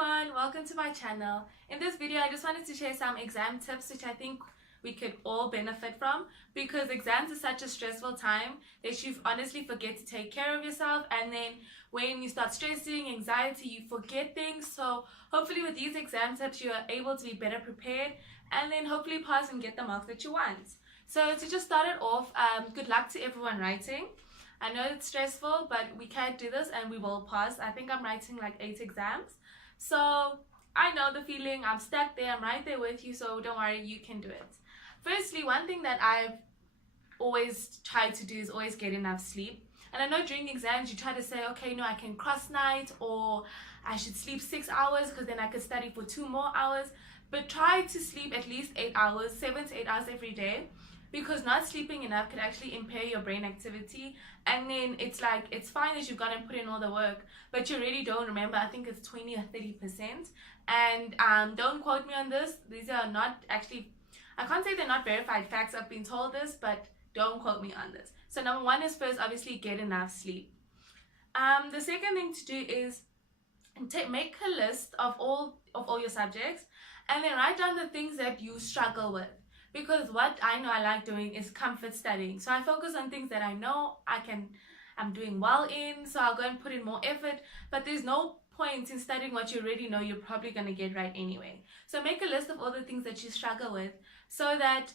everyone, welcome to my channel. In this video, I just wanted to share some exam tips which I think we could all benefit from, because exams is such a stressful time that you honestly forget to take care of yourself, and then when you start stressing, anxiety, you forget things. So hopefully with these exam tips you are able to be better prepared and then hopefully pass and get the marks that you want. So to just start it off, good luck to everyone writing. I know it's stressful, but we can do this and we will pass. I think I'm writing like 8 exams. So I know the feeling. I'm stuck there. I'm right there with you. So don't worry, you can do it. Firstly, one thing that I've always tried to do is always get enough sleep. And I know during exams you try to say, okay, no, I can cross night, or I should sleep 6 hours because then I could study for 2 more hours. But try to sleep at least 8 hours, 7 to 8 hours every day. Because not sleeping enough can actually impair your brain activity, and then it's like, it's fine that you've gone and put in all the work, but you really don't remember. I think it's 20 or 30%. And don't quote me on this. These are not actually, I can't say they're not verified facts. I've been told this, but don't quote me on this. So number one is first, obviously, get enough sleep. The second thing to do is make a list of all your subjects, and then write down the things that you struggle with. Because what I know I like doing is comfort studying. So I focus on things that I know I'm doing well in, so I'll go and put in more effort. But there's no point in studying what you already know you're probably going to get right anyway. So make a list of all the things that you struggle with, so that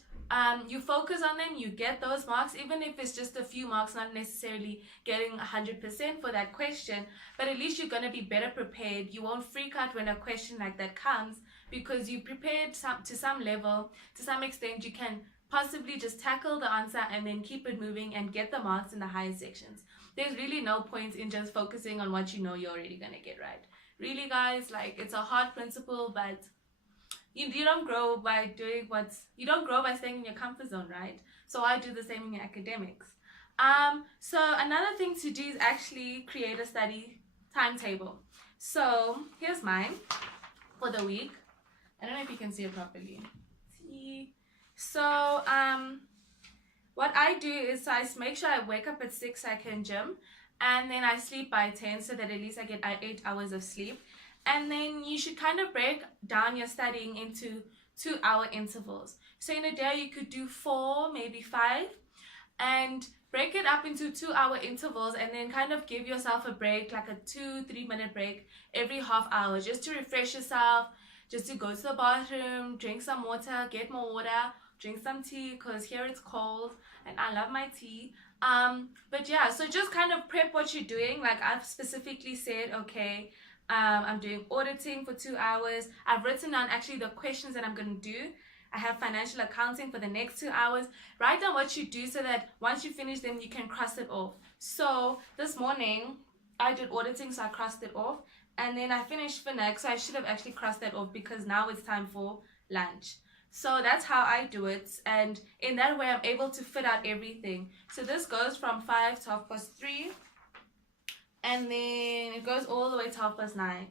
you focus on them, you get those marks, even if it's just a few marks, not necessarily getting 100% for that question, but at least you're going to be better prepared. You won't freak out when a question like that comes, because you prepared to some level, to some extent. You can possibly just tackle the answer and then keep it moving and get the marks in the higher sections. There's really no point in just focusing on what you know you're already going to get right. Really, guys, like, it's a hard principle, but you don't grow by doing you don't grow by staying in your comfort zone, right? So I do the same in your academics. So another thing to do is actually create a study timetable. So here's mine for the week. I don't know if you can see it properly. So what I do is I make sure I wake up at 6 so I can gym, and then I sleep by 10 so that at least I get 8 hours of sleep. And then you should kind of break down your studying into 2-hour intervals. So in a day you could do 4, maybe 5, and break it up into 2-hour intervals, and then kind of give yourself a break, like a 2-3 minute break every half hour, just to refresh yourself, just to go to the bathroom, drink some water, get more water, drink some tea, because here it's cold and I love my tea. But yeah, so just kind of prep what you're doing. Like, I've specifically said, okay, I'm doing auditing for 2 hours. I've written down actually the questions that I'm going to do. I have financial accounting for the next 2 hours. Write down what you do so that once you finish them, you can cross it off. So this morning I did auditing, so I crossed it off. And then I finished FINEX, so I should have actually crossed that off, because now it's time for lunch. So that's how I do it, and in that way I'm able to fit out everything. So this goes from 5 to 3:30, and then it goes all the way to 9:30.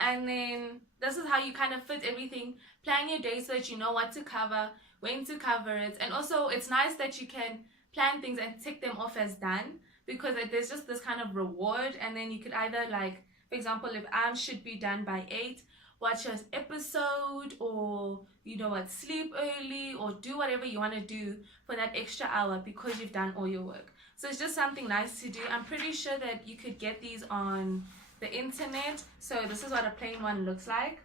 And then this is how you kind of fit everything. Plan your day so that you know what to cover, when to cover it. And also it's nice that you can plan things and tick them off as done, because there's just this kind of reward. And then you could either, like, for example, if I should be done by 8, watch an episode, or you know what, sleep early, or do whatever you want to do for that extra hour because you've done all your work. So it's just something nice to do. I'm pretty sure that you could get these on the internet. So this is what a plain one looks like.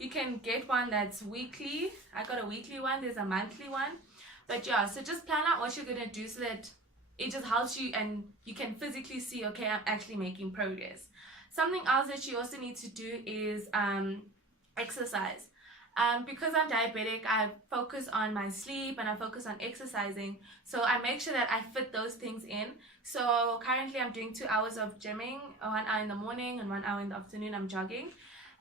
You can get one that's weekly. I got a weekly one, there's a monthly one. But yeah, so just plan out what you're going to do so that it just helps you and you can physically see, okay, I'm actually making progress. Something else that you also need to do is exercise. Because I'm diabetic, I focus on my sleep and I focus on exercising. So I make sure that I fit those things in. So currently I'm doing 2 hours of gymming, 1 hour in the morning and 1 hour in the afternoon I'm jogging.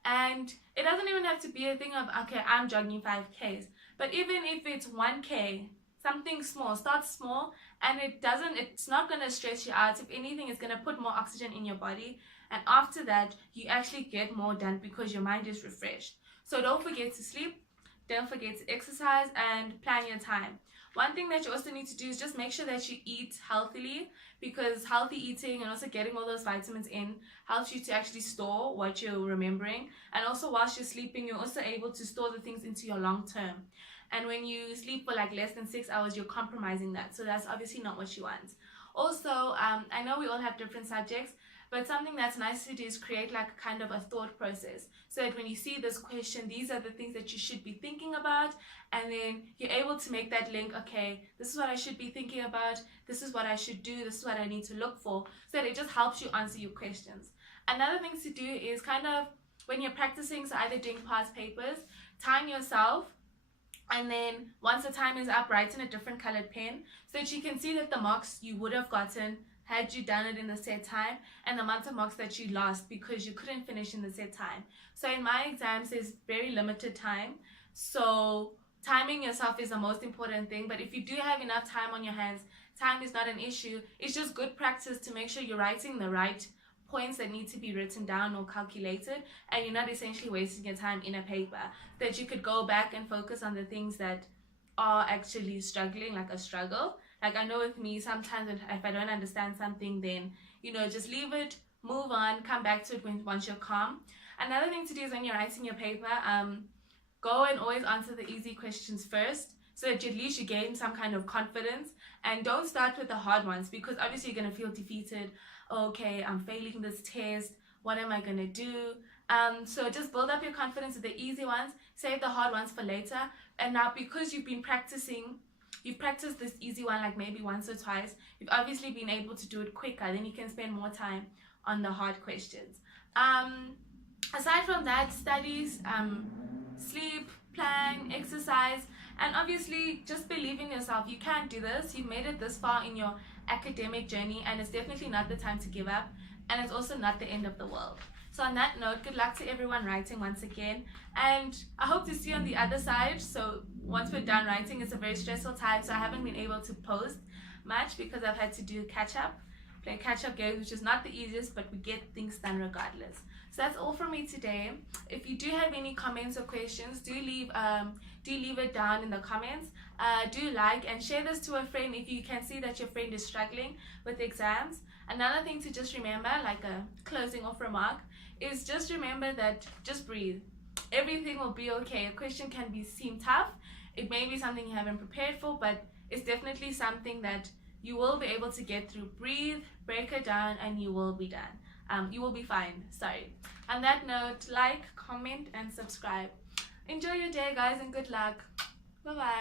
And it doesn't even have to be a thing of, okay, I'm jogging 5Ks. But even if it's 1K, something small, start small, and it's not going to stress you out. If anything, it's going to put more oxygen in your body. And after that, you actually get more done because your mind is refreshed. So don't forget to sleep. Don't forget to exercise and plan your time. One thing that you also need to do is just make sure that you eat healthily, because healthy eating and also getting all those vitamins in helps you to actually store what you're remembering. And also whilst you're sleeping, you're also able to store the things into your long term. And when you sleep for like less than 6 hours, you're compromising that. So that's obviously not what you want. Also, I know we all have different subjects, but something that's nice to do is create like kind of a thought process, so that when you see this question, these are the things that you should be thinking about, and then you're able to make that link. Okay, this is what I should be thinking about, this is what I should do, this is what I need to look for, so that it just helps you answer your questions. Another thing to do is kind of, when you're practicing, so either doing past papers, time yourself, and then once the time is up, write in a different colored pen, so that you can see that the marks you would have gotten had you done it in the set time, and the amount of marks that you lost because you couldn't finish in the set time. So in my exams, there's very limited time, so timing yourself is the most important thing. But if you do have enough time on your hands, time is not an issue. It's just good practice to make sure you're writing the right points that need to be written down or calculated, and you're not essentially wasting your time in a paper, that you could go back and focus on the things that are actually struggling, like a struggle. Like I know with me, sometimes if I don't understand something, then just leave it, move on, come back to it once you're calm. Another thing to do is when you're writing your paper, go and always answer the easy questions first, so that at least you gain some kind of confidence, and don't start with the hard ones, because obviously you're going to feel defeated. Okay, I'm failing this test, what am I going to do? So just build up your confidence with the easy ones, save the hard ones for later. And now, because you've been practicing, you've practiced this easy one like maybe once or twice, you've obviously been able to do it quicker, then you can spend more time on the hard questions. Aside from that, studies, sleep, plan, exercise, and obviously just believe in yourself. You can do this. You've made it this far in your academic journey, and it's definitely not the time to give up, and it's also not the end of the world. So on that note, good luck to everyone writing once again, and I hope to see you on the other side. So once we're done writing, it's a very stressful time, so I haven't been able to post much because I've had to do play catch-up games, which is not the easiest, but we get things done regardless. So that's all from me today. If you do have any comments or questions, do leave it down in the comments. Do like and share this to a friend if you can see that your friend is struggling with exams. Another thing to just remember, like a closing off remark, is just remember that just breathe. Everything will be okay. A question can seem tough. It may be something you haven't prepared for, but it's definitely something that you will be able to get through. Breathe, break it down, and you will be done. You will be fine. Sorry. On that note, like, comment, and subscribe. Enjoy your day, guys, and good luck. Bye-bye.